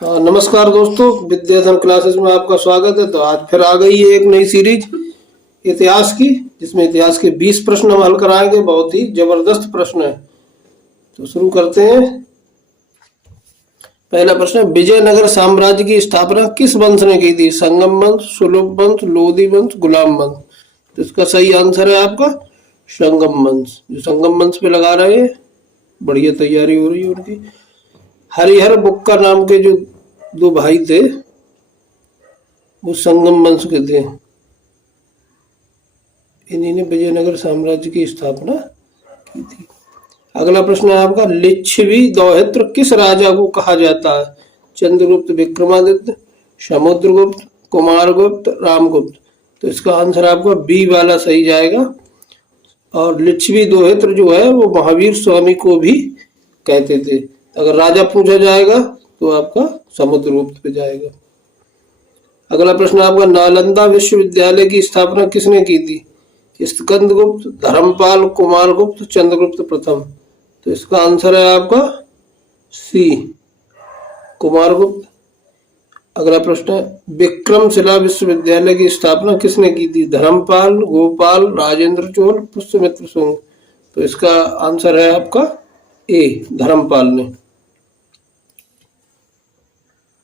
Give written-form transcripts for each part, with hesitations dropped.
नमस्कार दोस्तों, विद्याधन क्लासेस में आपका स्वागत है। तो आज फिर आ गई है एक नई सीरीज इतिहास की, जिसमें इतिहास के 20 प्रश्न हम हल कराएंगे। बहुत ही जबरदस्त प्रश्न है, तो शुरू करते हैं। पहला प्रश्न है, विजयनगर साम्राज्य की स्थापना किस वंश ने की थी? संगम वंश, सुलभ वंश, लोधी वंश, गुलाम वंश। तो इसका सही आंसर है आपका संगम वंश। जो संगम वंश पे लगा रहे हैं, बढ़िया तैयारी हो रही है उनकी। हरिहर बुक्का नाम के जो दो भाई थे, वो संगम वंश के थे। इन्हीं ने विजयनगर साम्राज्य की स्थापना की थी। अगला प्रश्न है आपका, लिच्छवी दौहित्र किस राजा को कहा जाता है? चंद्रगुप्त, विक्रमादित्य, समुद्रगुप्त, कुमारगुप्त, रामगुप्त। तो इसका आंसर आपका बी वाला सही जाएगा। और लिच्छवी दोहित्र जो है वो महावीर स्वामी को भी कहते थे। अगर राजा पूछा जाएगा तो आपका समुद्रगुप्त पे जाएगा। अगला प्रश्न आपका, नालंदा विश्वविद्यालय की स्थापना किसने की थी? स्कंदगुप्त, धर्मपाल, कुमारगुप्त, चंद्रगुप्त प्रथम। तो इसका आंसर है आपका सी, कुमारगुप्त। अगला प्रश्न है, विक्रमशिला विश्वविद्यालय की स्थापना किसने की थी? धर्मपाल, गोपाल, राजेंद्र चोल, पुष्यमित्र सुंग। तो इसका आंसर है आपका ए, धर्मपाल ने।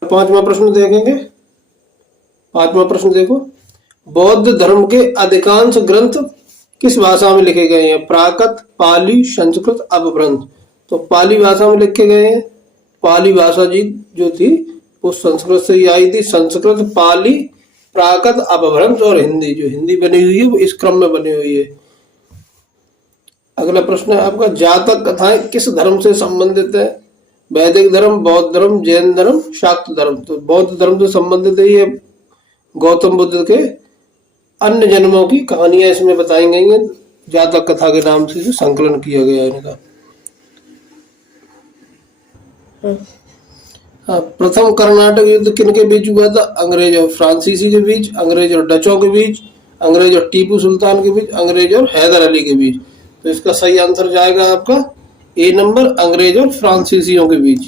पांचवा प्रश्न देखेंगे। पांचवा प्रश्न देखो, बौद्ध धर्म के अधिकांश ग्रंथ किस भाषा में लिखे गए हैं? प्राकृत, पाली, संस्कृत, अपभ्रंश। तो पाली भाषा में लिखे गए हैं। पाली भाषा जी जो थी वो संस्कृत से ही आई थी। संस्कृत, पाली, प्राकृत, अपभ्रंश और हिंदी, जो हिंदी बनी हुई है वो इस क्रम में बनी हुई है। अगला प्रश्न है आपका, जातक कथाएं किस धर्म से संबंधित है? वैदिक धर्म, बौद्ध धर्म, जैन धर्म, शाक्त धर्म। तो बौद्ध धर्म से संबंधित है। ये गौतम बुद्ध के अन्य जन्मों की कहानियां इसमें बताई गई हैं। जातक कथा के नाम से जो संकलन किया गया है इनका। प्रथम कर्नाटक युद्ध किनके बीच हुआ था? अंग्रेज और फ्रांसीसी के बीच, अंग्रेज और डचों के बीच, अंग्रेज और टीपू सुल्तान के बीच, अंग्रेज और हैदर अली के बीच। तो इसका सही आंसर जाएगा आपका ए नंबर, अंग्रेज और फ्रांसीसियों के बीच।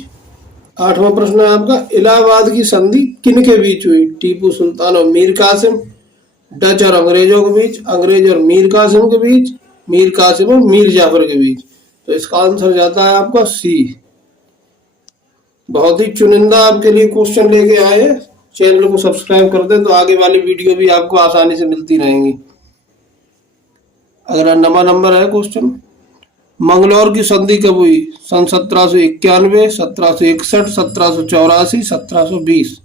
आठवां प्रश्न है आपका, इलाहाबाद की संधि किनके बीच हुई? टीपू सुल्तान और मीर कासिम, डच और अंग्रेजों के बीच, अंग्रेज और मीर कासिम के बीच, मीर कासिम और मीर जाफर के बीच। तो इसका आंसर जाता है आपका सी। बहुत ही चुनिंदा आपके लिए क्वेश्चन लेके आए हैं। चैनल को सब्सक्राइब कर दे तो आगे वाली वीडियो भी आपको आसानी से मिलती रहेंगी। अगला नवा नंबर है क्वेश्चन, मंगलौर की संधि कब हुई? सन 1791, 1761, 1784, 1720।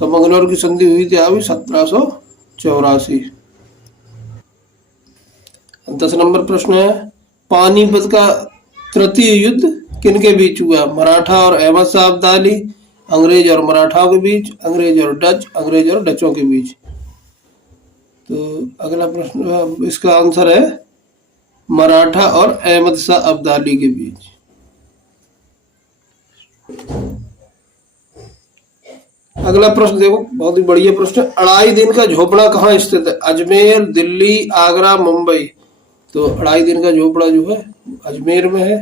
तो मंगलौर की संधि हुई थी अभी 1784। 10 नंबर प्रश्न है, पानीपत का तृतीय युद्ध किनके बीच हुआ? मराठा और अहमद शाह अब्दाली, अंग्रेज और मराठाओं के बीच, अंग्रेज और डच, अंग्रेज और डचों के बीच। तो अगला प्रश्न, इसका आंसर है मराठा और अहमद शाह अब्दाली के बीच। अगला प्रश्न देखो, बहुत ही बढ़िया प्रश्न। अढ़ाई दिन का झोपड़ा कहाँ स्थित है? अजमेर, दिल्ली, आगरा, मुंबई। तो अढ़ाई दिन का झोपड़ा जो है अजमेर में है।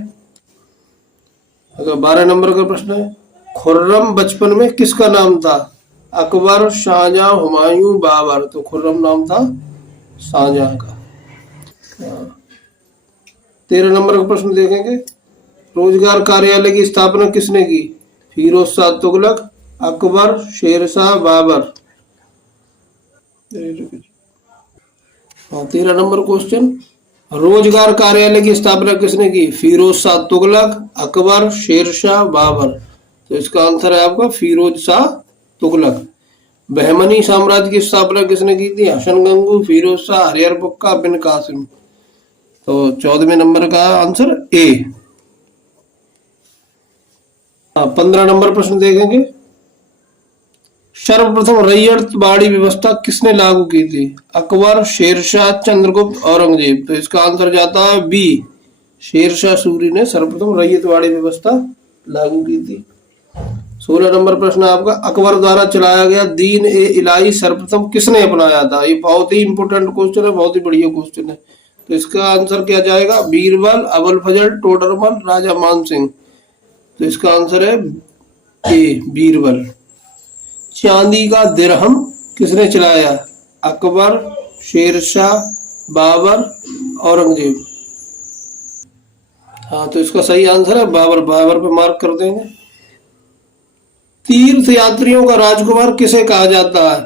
अगर 12 नंबर का प्रश्न है, खुर्रम बचपन में किसका नाम था? अकबर, शाहजहां, हुमायूं, बाबर। तो खुर्रम नाम था शाहजहां का। 13 नंबर का प्रश्न देखेंगे, रोजगार कार्यालय की स्थापना किसने की? फिरोज शाह तुगलक, अकबर, शेरशाह, बाबर। 13 नंबर क्वेश्चन, रोजगार कार्यालय की स्थापना किसने की? फिरोज शाह तुगलक, अकबर, शेरशाह, बाबर। तो इसका आंसर है आपका फिरोज शाह तुगलक। बहमनी साम्राज्य की स्थापना किसने की थी? हसन गंगू, फिरोज शाह, हरिहर बुक्का, बिन कासिम। तो 14वें नंबर का आंसर ए। 15 नंबर प्रश्न देखेंगे, सर्वप्रथम रैयतवाड़ी व्यवस्था किसने लागू की थी? अकबर, शेरशाह, चंद्रगुप्त, औरंगजेब। तो इसका आंसर जाता है बी, शेरशाह सूरी ने सर्वप्रथम रैयतवाड़ी व्यवस्था लागू की थी। 16 नंबर प्रश्न आपका, अकबर द्वारा चलाया गया दीन ए इलाही सर्वप्रथम किसने अपनाया था? ये बहुत ही इंपोर्टेंट क्वेश्चन है, बहुत ही बढ़िया क्वेश्चन है। तो इसका आंसर क्या जाएगा? बीरबल, अबुल फजल, टोडरमल, राजा मान सिंह। तो इसका आंसर है ए बीरबल। चांदी का दिरहम किसने चलाया? अकबर, शेरशाह, बाबर, औरंगजेब। हाँ, तो इसका सही आंसर है बाबर। बाबर पे मार्क कर देंगे। तीर्थ यात्रियों का राजकुमार किसे कहा जाता है?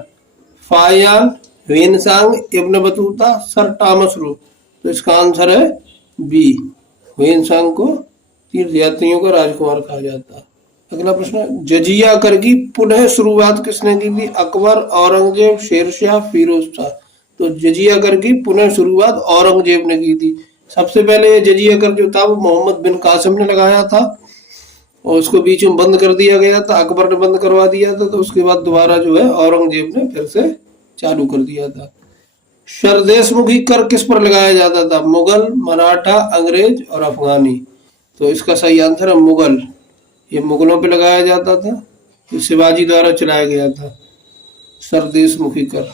Faxian, Hiuen Tsang, Ibn Battuta, sir Thomas Roe. तो इसका आंसर है बी, ह्वेनसांग को तीर्थ यात्रियों का राजकुमार कहा जाता है। अगला प्रश्न, जजिया कर की पुनः शुरुआत किसने की थी? अकबर, औरंगजेब, शेरशाह, फिरोज शाह। तो जजिया कर की पुनः शुरुआत औरंगजेब ने की थी। सबसे पहले ये जजिया कर जो था वो मोहम्मद बिन कासिम ने लगाया था और उसको बीच में बंद कर दिया गया था, अकबर ने बंद करवा दिया था। तो उसके बाद दोबारा जो है औरंगजेब ने फिर से चालू कर दिया था। सरदेशमुखी कर किस पर लगाया जाता था? मुगल, मराठा, अंग्रेज और अफगानी। तो इसका सही आंसर है मुगल। ये मुगलों पे लगाया जाता था, ये शिवाजी द्वारा चलाया गया था सरदेशमुखी कर।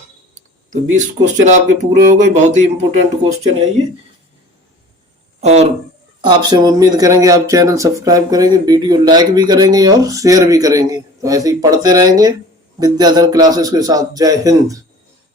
तो 20 क्वेश्चन आपके पूरे हो गए। बहुत ही इंपोर्टेंट क्वेश्चन है ये। और आपसे हम उम्मीद करेंगे आप चैनल सब्सक्राइब करेंगे, वीडियो लाइक भी करेंगे और शेयर भी करेंगे। तो ऐसे ही पढ़ते रहेंगे विद्याधर क्लासेस के साथ। जय हिंद।